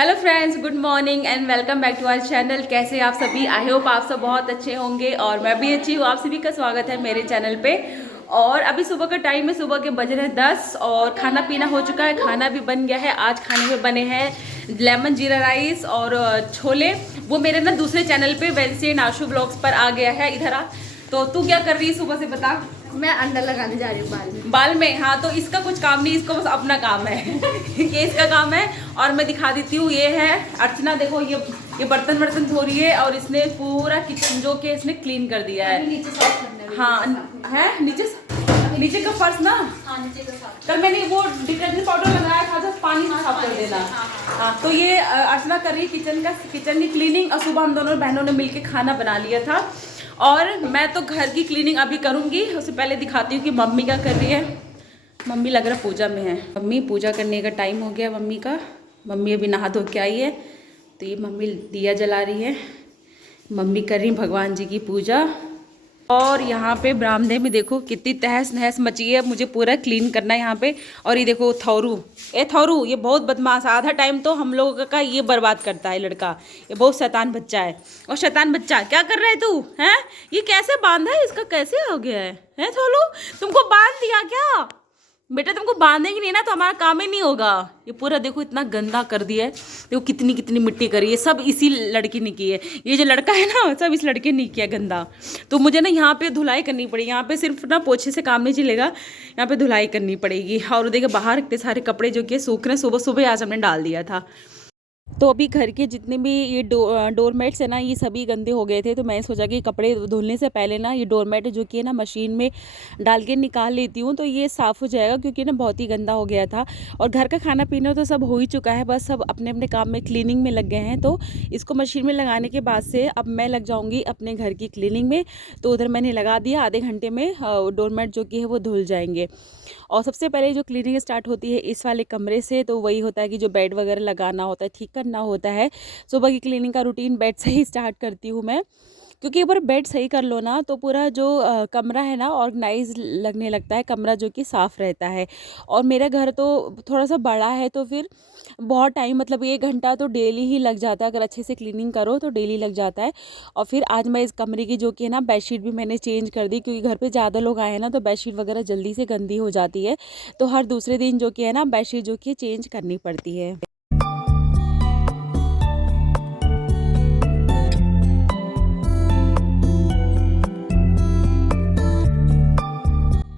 Hello friends, good morning and welcome back to our channel. कैसे हैं आप सभी? आई होप आप सब बहुत अच्छे होंगे और मैं भी अच्छी हूँ। आप सभी का स्वागत है मेरे चैनल पे। और अभी सुबह का टाइम है, सुबह के बज रहे हैं 10 और खाना पीना हो चुका है, खाना भी बन गया है। आज खाने में बने हैं लेमन जीरा राइस और छोले। वो मेरे ना दूसरे चैनल पे वेंसी एंड आशु ब्लॉग्स पर आ गया है। इधर आ। तो तू क्या कर रही है सुबह से, बता। मैं अंडा लगाने जा रही हूँ बाल में। हाँ, तो इसका कुछ काम नहीं, इसको बस अपना काम है। ये इसका काम है। और मैं दिखा देती हूँ, ये है अर्चना। देखो ये बर्तन वर्तन धो रही है और इसने पूरा किचन जो के इसने क्लीन कर दिया है। नीचे साफ करना हाँ है, नीचे का फर्श ना। हाँ, नीचे का साफ। कल मैंने वो डिटर्जेंट पाउडर लगाया था, जब पानी से साफ कर देना। हाँ, तो ये अर्चना कर रही है किचन की क्लीनिंग। और सुबह हम दोनों बहनों ने मिलके खाना बना लिया था। और मैं तो घर की क्लीनिंग अभी करूँगी। उससे पहले दिखाती हूँ कि मम्मी क्या कर रही है। मम्मी लग रहा है पूजा में है। मम्मी पूजा करने का टाइम हो गया मम्मी का। मम्मी अभी नहा धो के आई है, तो ये मम्मी दिया जला रही है। मम्मी कर रही भगवान जी की पूजा। और यहाँ पे बरामदे में देखो कितनी तहस नहस मची है, मुझे पूरा क्लीन करना है यहाँ पे। और ये देखो थौरू, ये बहुत बदमाश। आधा टाइम तो हम लोगों का ये बर्बाद करता है लड़का। ये बहुत शैतान बच्चा है। और शैतान बच्चा क्या कर रहा है तू? हैं, ये कैसे बांधा है? इसका कैसे हो गया है थौरू? तुमको बांध दिया क्या बेटा? तुमको बांधेंगे नहीं ना तो हमारा काम ही नहीं होगा। ये पूरा देखो इतना गंदा कर दिया है। देखो कितनी कितनी मिट्टी करी है, सब इसी लड़की ने की है। ये जो लड़का है ना, सब इस लड़के ने किया गंदा। तो मुझे ना यहाँ पे धुलाई करनी पड़ेगी। यहाँ पे सिर्फ ना पोछे से काम नहीं चलेगा, यहाँ पे धुलाई करनी पड़ेगी। और देखिए बाहर इतने सारे कपड़े जो कि सूख रहे, सुबह सुबह आज हमने डाल दिया था। तो अभी घर के जितने भी ये डोरमेट्स है ना, ये सभी गंदे हो गए थे। तो मैंने सोचा कि कपड़े धुलने से पहले ना ये डोरमेट जो कि है ना मशीन में डाल के निकाल लेती हूँ, तो ये साफ़ हो जाएगा। क्योंकि ना बहुत ही गंदा हो गया था। और घर का खाना पीना तो सब हो ही चुका है, बस सब अपने अपने काम में क्लीनिंग में लग गए हैं। तो इसको मशीन में लगाने के बाद से अब मैं लग जाऊँगी अपने घर की क्लीनिंग में। तो उधर मैंने लगा दिया, आधे घंटे में डोरमेट जो कि है वो धुल जाएंगे। और सबसे पहले जो क्लीनिंग स्टार्ट होती है इस वाले कमरे से, तो वही होता है कि जो बेड वगैरह लगाना होता है, ठीक करना होता है। सुबह की क्लीनिंग का रूटीन बेड से ही स्टार्ट करती हूँ मैं। क्योंकि एक बार बेड सही कर लो ना, तो पूरा जो कमरा है ना ऑर्गेनाइज लगने लगता है, कमरा जो कि साफ़ रहता है। और मेरा घर तो थोड़ा सा बड़ा है, तो फिर बहुत टाइम, मतलब 1 घंटा तो डेली ही लग जाता है। अगर अच्छे से क्लीनिंग करो तो डेली लग जाता है। और फिर आज मैं इस कमरे की जो कि है ना बेडशीट भी मैंने चेंज कर दी। क्योंकि घर पे ज़्यादा लोग आए हैं ना, तो बेडशीट वगैरह जल्दी से गंदी हो जाती है। तो हर दूसरे दिन जो कि है ना बेडशीट जो कि चेंज करनी पड़ती है।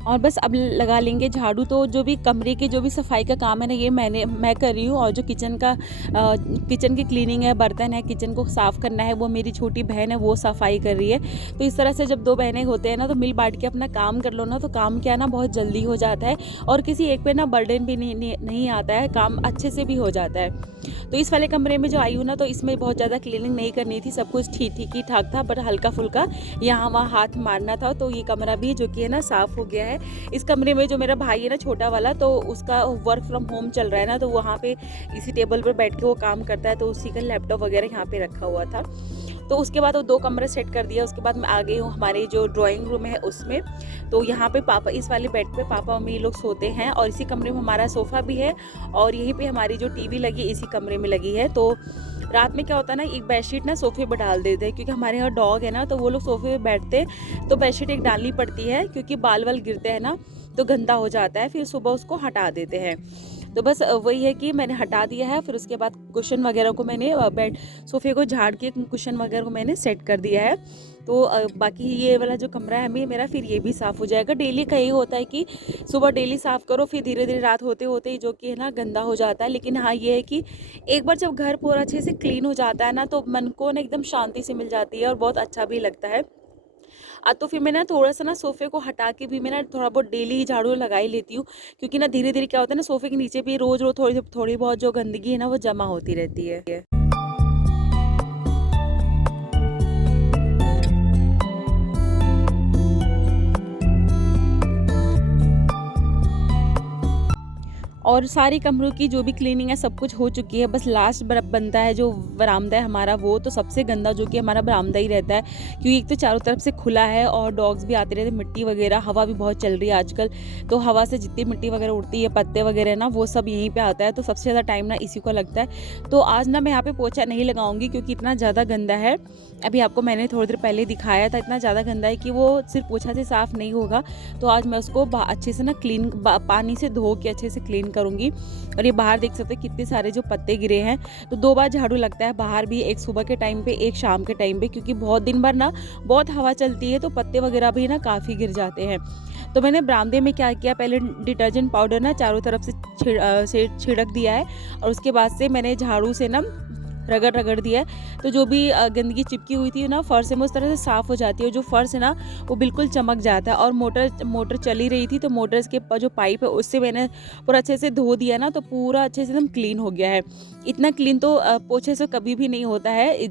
और बस अब लगा लेंगे झाड़ू। तो जो भी कमरे के जो भी सफाई का काम है ना, ये मैं कर रही हूँ। और जो किचन की क्लीनिंग है, बर्तन है, किचन को साफ़ करना है, वो मेरी छोटी बहन है, वो सफाई कर रही है। तो इस तरह से जब 2 बहनें होते हैं ना, तो मिल बांट के अपना काम कर लो ना, तो काम क्या ना बहुत जल्दी हो जाता है। और किसी एक पे ना बर्डन भी नहीं आता है, काम अच्छे से भी हो जाता है। तो इस वाले कमरे में जो आई हूँ ना, तो इसमें बहुत ज़्यादा क्लीनिंग नहीं करनी थी, सब कुछ ठीक ही ठाक था। पर हल्का फुल्का यहाँ वहाँ हाथ मारना था। तो ये कमरा भी जो कि है ना साफ़ हो गया है। इस कमरे में जो मेरा भाई है ना छोटा वाला, तो उसका वर्क फ्रॉम होम चल रहा है ना, तो वहाँ पे इसी टेबल पर बैठ के वो काम करता है। तो उसी का लैपटॉप वगैरह यहाँ पे रखा हुआ था। तो उसके बाद वो 2 कमरे सेट कर दिया। उसके बाद मैं आ गई हूँ हमारे जो ड्राइंग रूम है उसमें। तो यहाँ पे पापा, इस वाले बेड पे पापा मम्मी लोग सोते हैं। और इसी कमरे में हमारा सोफ़ा भी है। और यहीं पे हमारी जो टीवी लगी इसी कमरे में लगी है। तो रात में क्या होता है ना, एक बेडशीट ना सोफे पर डाल देते हैं। क्योंकि हमारे यहाँ डॉग है ना, तो वो लोग सोफे पे बैठते, तो बेडशीट एक डालनी पड़ती है। क्योंकि बाल वाल गिरते हैं ना, तो गंदा हो जाता है, फिर सुबह उसको हटा देते हैं। तो बस वही है कि मैंने हटा दिया है। फिर उसके बाद कुशन वगैरह को मैंने सोफे को झाड़ के कुशन वगैरह को मैंने सेट कर दिया है। तो बाकी ये वाला जो कमरा है मेरा, फिर ये भी साफ़ हो जाएगा। डेली का ये होता है कि सुबह डेली साफ़ करो, फिर धीरे धीरे रात होते होते ही जो कि है ना गंदा हो जाता है। लेकिन हाँ, ये है कि एक बार जब घर पूरा अच्छे से क्लीन हो जाता है ना, तो मन को ना एकदम शांति से मिल जाती है और बहुत अच्छा भी लगता है। तो फिर मैं ना थोड़ा सा ना सोफ़े को हटा के भी मैं ना थोड़ा बहुत डेली ही झाड़ू लगा ही लेती हूँ। क्योंकि ना धीरे धीरे क्या होता है ना, सोफ़े के नीचे भी रोज़ रोज़ थोड़ी थोड़ी बहुत जो गंदगी है ना, वो जमा होती रहती है। और सारी कमरों की जो भी क्लीनिंग है सब कुछ हो चुकी है। बस लास्ट बनता है जो बरामदा है हमारा, वो तो सबसे गंदा जो कि हमारा बरामदा ही रहता है, क्योंकि एक तो चारों तरफ से खुला है और डॉग्स भी आते रहते हैं, मिट्टी वगैरह, हवा भी बहुत चल रही है आजकल, तो हवा से जितनी मिट्टी वगैरह उड़ती है, पत्ते वगैरह ना, वो सब यहीं पे आता है, तो सबसे ज़्यादा टाइम ना इसी को लगता है। तो आज ना मैं यहाँ पे पोछा नहीं लगाऊंगी क्योंकि इतना ज़्यादा गंदा है। अभी आपको मैंने थोड़ी देर पहले दिखाया था, इतना ज़्यादा गंदा है कि वो सिर्फ पोछा से साफ़ नहीं होगा। तो आज मैं उसको अच्छे से ना क्लीन पानी से धो के अच्छे से क्लीन करूँगी। और ये बाहर देख सकते हैं कितने सारे जो पत्ते गिरे हैं, तो 2 बार झाड़ू लगता है बाहर भी, एक सुबह के टाइम पे, एक शाम के टाइम पे, क्योंकि बहुत दिन भर ना बहुत हवा चलती है तो पत्ते वगैरह भी ना काफ़ी गिर जाते हैं। तो मैंने बरामदे में क्या किया, पहले डिटर्जेंट पाउडर ना चारों तरफ से छिड़क दिया है और उसके बाद से मैंने झाड़ू से ना रगड़ दिया है, तो जो भी गंदगी चिपकी हुई थी ना फर्श में, उस तरह से साफ़ हो जाती है। और जो फर्श है ना वो बिल्कुल चमक जाता है। और मोटर चली रही थी तो मोटर के जो पाइप है उससे मैंने पूरा अच्छे से धो दिया ना, तो पूरा अच्छे से एकदम क्लीन हो गया है। इतना क्लीन तो पोछे से कभी भी नहीं होता है।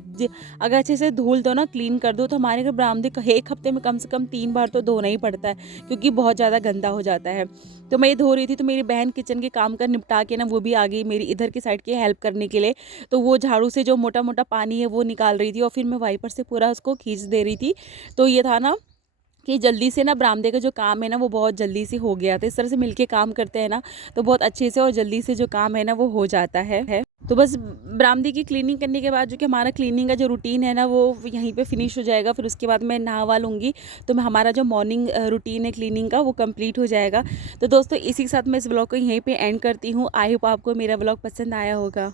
अगर अच्छे से धुल दो ना, क्लीन कर दो, तो हमारे घर बरामदे एक हफ्ते में कम से कम 3 बार तो धोना ही पड़ता है, क्योंकि बहुत ज़्यादा गंदा हो जाता है। तो मैं ये धो रही थी तो मेरी बहन किचन के काम कर निपटा के ना वो भी आ गई मेरी इधर की साइड की हेल्प करने के लिए। तो वो झाड़ू से जो मोटा मोटा पानी है वो निकाल रही थी और फिर मैं वाइपर से पूरा उसको खींच दे रही थी। तो ये था ना कि जल्दी से ना बरामदे का जो काम है ना वो बहुत जल्दी से हो गया था। इस तरह से मिलके काम करते हैं ना तो बहुत अच्छे से और जल्दी से जो काम है ना वो हो जाता है। तो बस बरामदे की क्लीनिंग करने के बाद जो कि हमारा क्लीनिंग का जो रूटीन है ना वो यहीं पे फिनिश हो जाएगा। फिर उसके बाद मैं नहा लूँगी, तो मैं हमारा जो मॉर्निंग रूटीन है क्लीनिंग का वो कंप्लीट हो जाएगा। तो दोस्तों इसी के साथ मैं इस ब्लॉग को यहीं पे एंड करती हूँ। आई होप आपको मेरा ब्लॉग पसंद आया होगा।